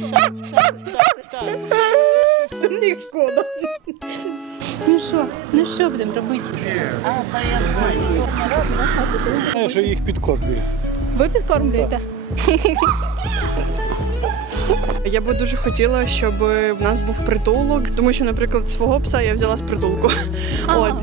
так, так, так, так. Мені шкода. Ну що, ну що будемо робити? Знаю, що їх підкормлює. Ви підкормлюєте? Я би дуже хотіла, щоб в нас був притулок, тому що, наприклад, свого пса я взяла з притулку. От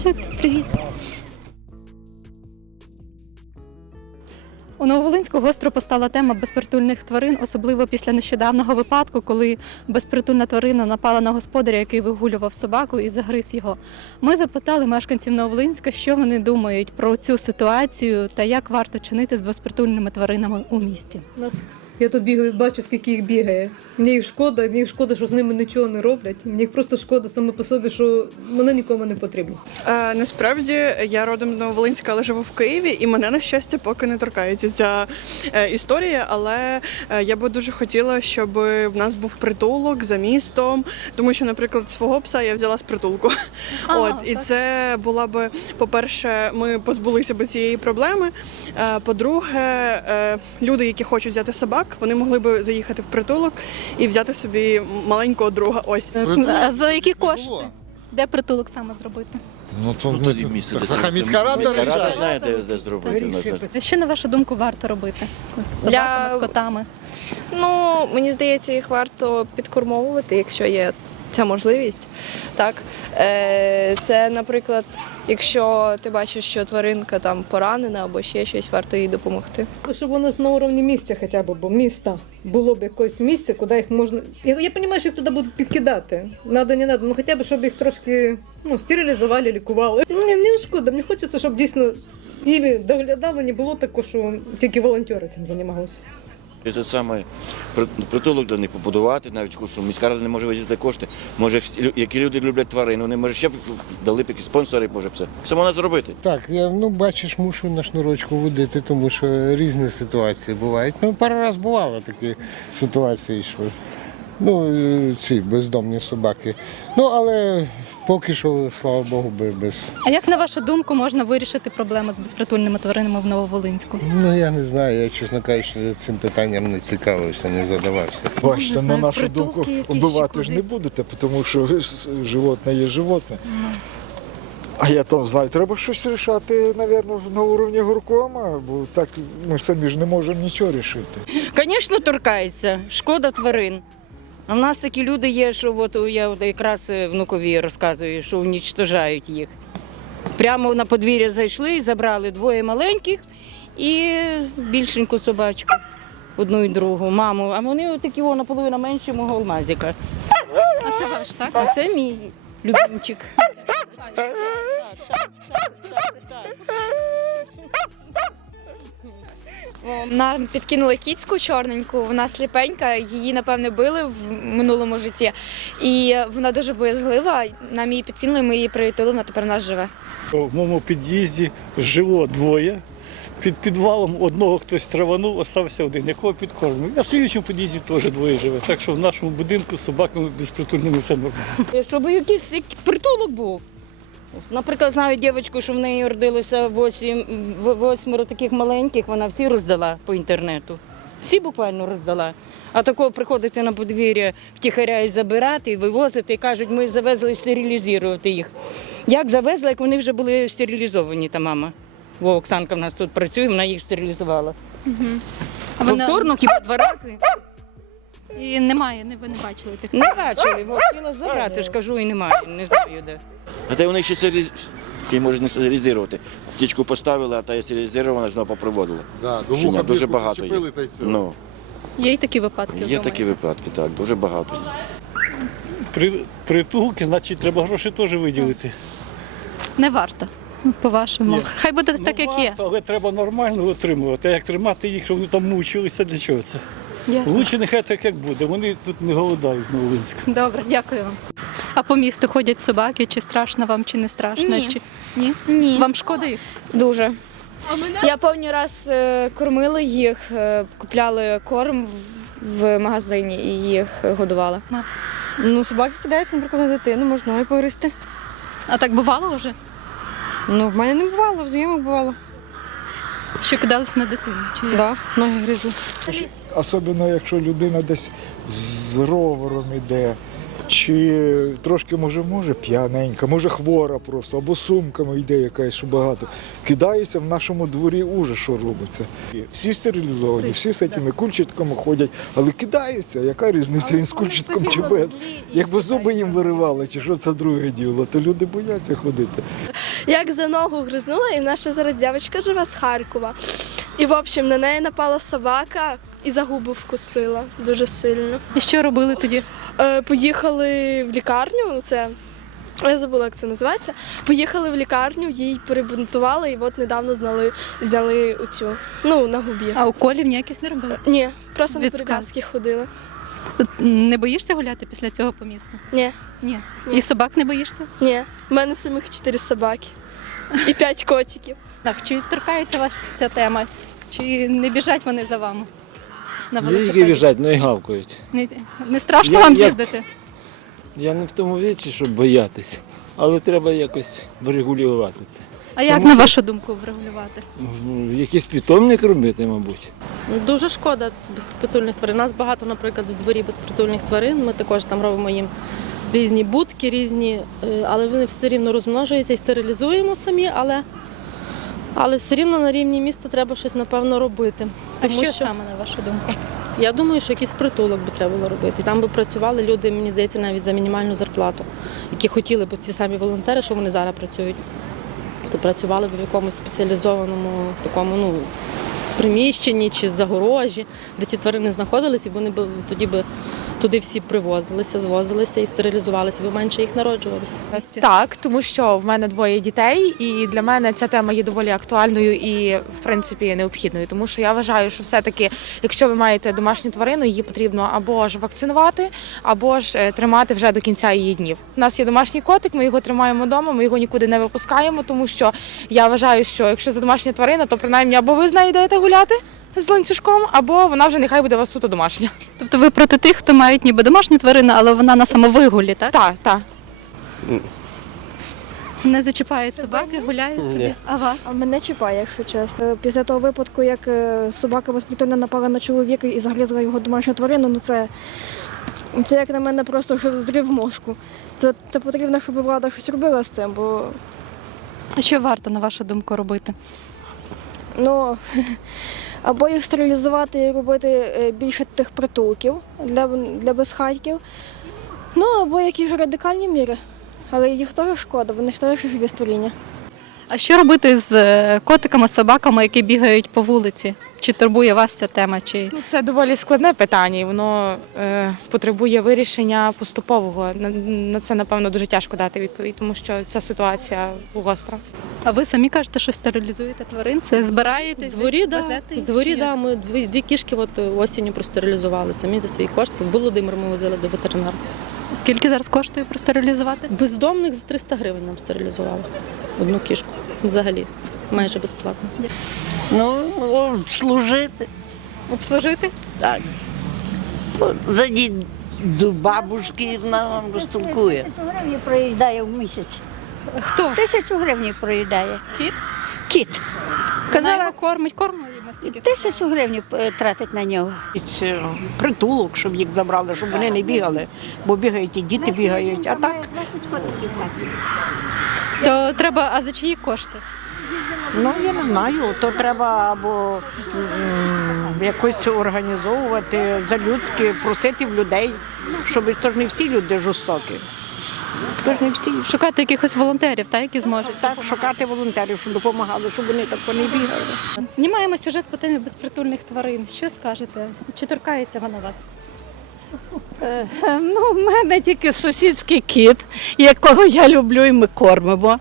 Що ти? Привіт. У Нововолинську гостро постала тема безпритульних тварин, особливо після нещодавнього випадку, коли безпритульна тварина напала на господаря, який вигулював собаку і загриз його. Ми запитали мешканців Нововолинська, що вони думають про цю ситуацію та як варто чинити з безпритульними тваринами у місті. Я тут бігаю, бачу, скільки їх бігає. Мені їх шкода, мені їх шкода, що з ними нічого не роблять. Мені їх просто шкода саме по собі, що вони нікому не потрібні. е, насправді я родом з Нововолинська, але живу в Києві, і мене на щастя поки не торкається ця е, історія. Але е, я би дуже хотіла, щоб в нас був притулок за містом, тому що, наприклад, свого пса я взяла з притулку. Ага, От і так. це була би, по-перше, ми позбулися б цієї проблеми. По-друге, люди, які хочуть взяти собак, вони могли би заїхати в притулок і взяти собі маленького друга. Ось. А за які кошти? Де притулок саме зробити? Ну, то, Ну, тоді місце. де Саха міська рада Міська рада рішає. знає, де, де зробити. на жаль. Що на вашу думку варто робити з собаками, з котами? Ну, мені здається, їх варто підкормовувати, якщо є ця можливість. Так? Е, це, наприклад, якщо ти бачиш, що тваринка там поранена або ще щось, варто їй допомогти. Щоб у нас на уровні місця хоча б, бо міста було б якесь місце, куди їх можна. Я, я розумію, що їх туди будуть підкидати. Надо, не надо, ну хоча б, щоб їх трошки ну, стерилізували, лікували. Ну, Мені, не шкода, мені хочеться, щоб дійсно іми доглядало, не було такого, що тільки волонтери цим займалися. Це саме притулок для них побудувати, навіть що міська рада не може виділити кошти. Може, які люди люблять тварин, вони може ще б дали б якісь спонсори, може б це. Все можна зробити. Так, я ну бачиш, мушу на шнурочку водити, тому що різні ситуації бувають. Ну, пару раз бувало такі ситуації, що ну, е, ці бездомні собаки. Ну, але поки що, слава Богу, без. А як на вашу думку можна вирішити проблему з безпритульними тваринами в Нововолинську? Ну я не знаю, я чесно кажучи, цим питанням не цікавився, не задавався. Бачите, на нашу думку, убивати ж не будете, тому що животне є животне. А я там знаю, треба щось рішати, мабуть, на уровні горкома, бо так ми самі ж не можемо нічого рішити. Звісно, торкається. Шкода тварин. А в нас такі люди є, що от я якраз е, внукові розказую, що унічтожають їх. Прямо на подвір'я зайшли і забрали двоє маленьких і більшеньку собачку. Одну і другу, маму. А вони отакі о, наполовину менші мого алмазика. А це ваш, так? А це мій любимчик. Нам підкинули кіцьку чорненьку, вона сліпенька, її, напевне, били в минулому житті. І вона дуже боязлива. Нам її підкинули, ми її приютили, вона тепер у нас живе. В моєму під'їзді жило двоє. Під підвалом одного хтось траванув, остався один, якого підкормив. А в слідчому під'їзді теж двоє живе. Так що в нашому будинку з собаками безпритульними все нормально. Щоб якийсь як притулок був. Наприклад, знаю дівчинку, що в неї родилося восім, восьмеро таких маленьких, вона всі роздала по інтернету. Всі буквально роздала. А такого приходити на подвір'я втіхаря і забирати, і вивозити, і кажуть, ми завезли стерилізувати їх. Як завезли, як вони вже були стерилізовані, та мама. Бо Оксанка в нас тут працює, вона їх стерилізувала. А вона- Повторно хіба два рази. І немає, не ви не бачили тих. Не бачили, бо хотіла забрати, ж кажу, і немає, не знаю де. А де вони ще. Ті може не стерилізувати. Птічку поставили, а та є стерилізована, знову поприводили. Да, до вуха дуже багато є. Ну, Є й такі випадки. є такі випадки, так, дуже багато є. При, притулки, значить, треба гроші теж виділити. Не варто. По-вашому. Ні. Хай буде так, як є. варто, але треба нормально отримувати. А як тримати їх, щоб вони там мучилися, для чого це? Ясно. Лучше нехай так, як буде. Вони тут не голодають на Волинську. Добре, дякую вам. А по місту ходять собаки, чи страшно вам, чи не страшно? Ні. Чи... Ні? Ні. Вам шкода їх? Дуже. Я повні раз е, кормила їх, е, купляли корм в- в магазині і їх годувала. Ну, собаки кидають, наприклад, на дитину, можна і погризти. А так бувало вже? Ну, в мене не бувало, в знайомих бувало. Що кидались на дитину? Чи як? Да, ноги гризли. Особливо, якщо людина десь з ровером іде, чи трошки може, може п'яненька, може хвора просто, або сумками йде якась, що багато. Кидається в нашому дворі уже, що робиться. Всі стерилізовані, всі з цими кульчитками ходять, але кидаються. Яка різниця він з кульчитком чи без? Якби зуби їм виривали, чи що це друге діло, то люди бояться ходити. Як за ногу гризнула, і в нас ще зараз дівчинка живе з Харкова. І, в общем, на неї напала собака і за губи вкусила дуже сильно. І що робили тоді? Е, поїхали в лікарню, ну, це. Я забула, як це називається. Поїхали в лікарню, їй перебунтували, і от недавно знали, зняли оцю, ну, на губі. А уколів ніяких не робили? Ні, просто на перев'язки ходили. Не боїшся гуляти після цього по місту? Ні, Ні. Ні. І собак не боїшся? ні. У мене самих чотири собаки і п'ять котиків. Так, чи торкається вас ця тема? Чи не біжать вони за вами? На Тільки велосипеді? біжать, ну і гавкають. Не, не страшно Я- вам я- їздити? Я не в тому віці, щоб боятися, але треба якось врегулювати це. А як, Тому на що- вашу думку, врегулювати? Ну, Якийсь питомник робити, мабуть. Дуже шкода безпритульних тварин. У нас багато, наприклад, у дворі безпритульних тварин. Ми також там робимо їм різні будки, різні, е, але вони все рівно розмножуються і стерилізуємо самі, але, але все рівно на рівні міста треба щось, напевно, робити. А Тому що саме, на вашу думку? Я думаю, що якийсь притулок би треба було робити. Там би працювали люди, мені здається, навіть за мінімальну зарплату, які хотіли б ці самі волонтери, що вони зараз працюють. То працювали б в якомусь спеціалізованому такому, ну, приміщенні чи загорожі, де ті тварини знаходились, і вони б тоді би туди всі привозилися, звозилися і стерилізувалися, бо менше їх народжувалося. Так, тому що в мене двоє дітей, і для мене ця тема є доволі актуальною і, в принципі, необхідною. Тому що я вважаю, що все-таки, якщо ви маєте домашню тварину, її потрібно або ж вакцинувати, або ж е, тримати вже до кінця її днів. У нас є домашній котик, ми його тримаємо вдома, ми його нікуди не випускаємо, тому що я вважаю, що якщо це домашня тварина, то принаймні або ви з нею йдете гуляти з ланцюжком, або вона вже нехай буде у вас суто домашня. Тобто ви проти тих, хто мають ніби домашні тварини, але вона на самовигулі, так? Так, так. Не зачіпають собаки, гуляють собі. А вас? А мене чіпає, якщо чесно. Після того випадку, як е, собака безпритульно напала на чоловіка і загрізла його домашню тварину, ну це, це як на мене просто що зрив мозку. Це, це потрібно, щоб влада щось робила з цим, бо А що варто, на вашу думку, робити? Ну, або їх стерилізувати і робити е, більше тих притулків для, для безхатьків, ну або якісь радикальні міри. Але їх теж шкода, вони ж теж живі створіння. А що робити з е, котиками, собаками, які бігають по вулиці? Чи турбує вас ця тема? Чи Ну, Це доволі складне питання, і воно е, потребує вирішення поступового. На, на це, напевно, дуже тяжко дати відповідь, тому що ця ситуація гостра. а ви самі кажете, що стерилізуєте тварин? Це збираєтесь? В дворі, десь да, везете в дворі чи да, ми дві, дві кішки от осінню простерилізували самі за свої кошти. В Володимир ми возили до ветеринара. Скільки зараз коштує простерилізувати? Бездомних за 300 гривень нам стерилізували. Одну кішку. Взагалі, майже безплатно. Ну, служити. Обслужити? Так. Зайдіть до бабушки нам розтолкує. Тисячу гривень проїдає в місяць. Хто? Тисячу гривень проїдає. Кіт? Кіт. Вона його кормить, кормить тисячу гривень е, тратить на нього. Це Притулок, щоб їх забрали, щоб вони не бігали, бо бігають і діти бігають. А так, То треба, а за чиї кошти? ну я не знаю, то треба або м, якось організовувати за людськи, просити в людей, щоб то ж не всі люди жорстокі. То ж не всі. Шукати якихось волонтерів, та, які зможуть. Так, шукати волонтерів, щоб допомагали, щоб вони так не бігали. Знімаємо сюжет по темі безпритульних тварин. Що скажете? Чи торкається вона вас? Ну, в мене тільки сусідський кіт, якого я люблю, і ми кормимо.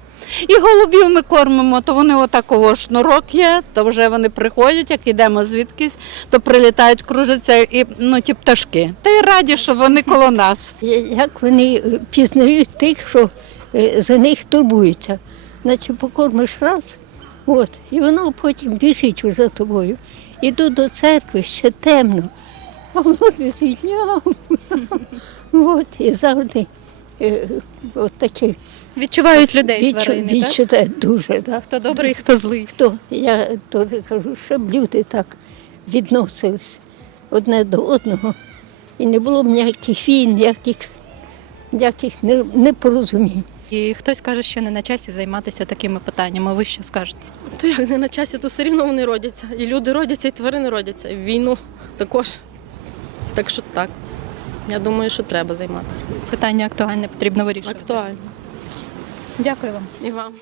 І голубів ми кормимо, то вони отакого шнурок є, то вже вони приходять, як йдемо звідкись, то прилітають, кружаться і ну, ті пташки. Та й раді, що вони коло нас. Як вони пізнають тих, що е, за них турбуються. Наче покормиш раз, от, і воно потім біжить за тобою. Іду до церкви, ще темно, а воно От, і завжди е, от такі Відчувають людей відчу, тварини, так? дуже. Да. Хто добрий, хто злий. Хто я то кажу, щоб люди так відносились одне до одного. І не було б ніяких війн, ніяких, ніяких непорозумінь. І хтось каже, що не на часі займатися такими питаннями. Ви що скажете? То як не на часі, то все рівно вони родяться. І люди родяться, і тварини родяться. І війну також. Так що так. Я думаю, що треба займатися. Питання актуальне, потрібно вирішувати. Актуально. Дякую вам. І вам.